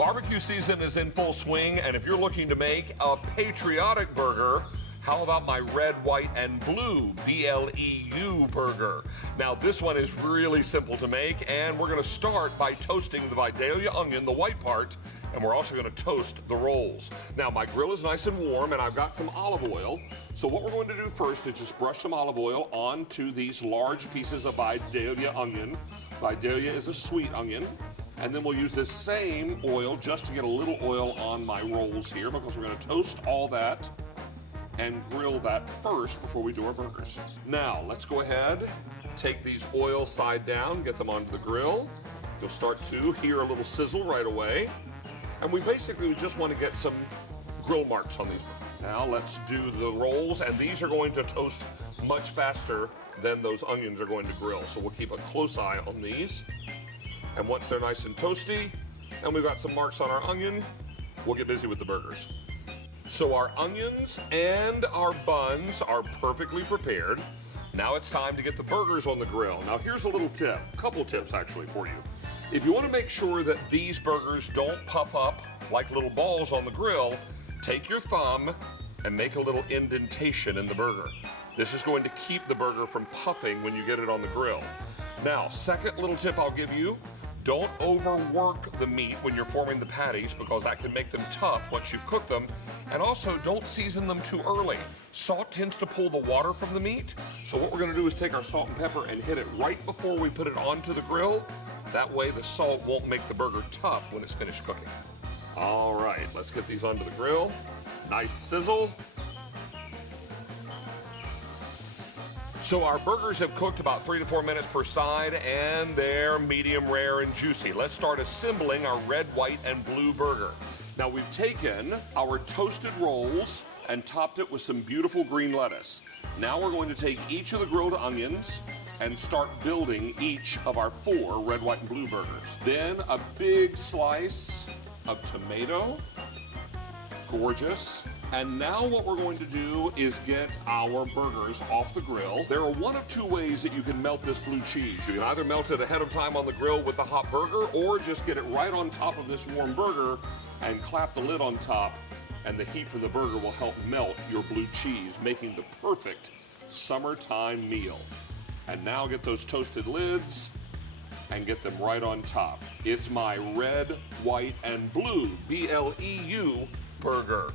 Barbecue season is in full swing, and if you're looking to make a patriotic burger, how about my red, white, and blue, B-L-E-U burger? Now, this one is really simple to make, and we're gonna start by toasting the Vidalia onion, the white part, and we're also gonna toast the rolls. Now, my grill is nice and warm, and I've got some olive oil. So what we're going to do first is just brush some olive oil onto these large pieces of Vidalia onion. Vidalia is a sweet onion. And then we'll use this same oil just to get a little oil on my rolls here, because we're gonna toast all that and grill that first before we do our burgers. Now, let's go ahead, take these oil side down, get them onto the grill. You'll start to hear a little sizzle right away. And we basically just want to get some grill marks on these. Now let's do the rolls, and these are going to toast much faster than those onions are going to grill. So we'll keep a close eye on these. And once they're nice and toasty, and we've got some marks on our onion, we'll get busy with the burgers. So our onions and our buns are perfectly prepared. Now it's time to get the burgers on the grill. Now here's a little tip, a couple tips actually for you. If you want to make sure that these burgers don't puff up like little balls on the grill, take your thumb and make a little indentation in the burger. This is going to keep the burger from puffing when you get it on the grill. Now, second little tip I'll give you, don't overwork the meat when you're forming the patties, because that can make them tough once you've cooked them. And also, don't season them too early. Salt tends to pull the water from the meat. So what we're gonna do is take our salt and pepper and hit it right before we put it onto the grill. That way the salt won't make the burger tough when it's finished cooking. All right, let's get these onto the grill. Nice sizzle. So our burgers have cooked about 3 to 4 minutes per side, and they're medium rare and juicy. Let's start assembling our red, white, and blue burger. Now we've taken our toasted rolls and topped it with some beautiful green lettuce. Now we're going to take each of the grilled onions and start building each of our 4 red, white, and blue burgers. Then a big slice of tomato. Gorgeous. And now what we're going to do is get our burgers off the grill. There are one of 2 ways that you can melt this blue cheese. You can either melt it ahead of time on the grill with the hot burger, or just get it right on top of this warm burger and clap the lid on top, and the heat from the burger will help melt your blue cheese, making the perfect summertime meal. And now get those toasted lids and get them right on top. It's my red, white, and blue, B-L-E-U burger.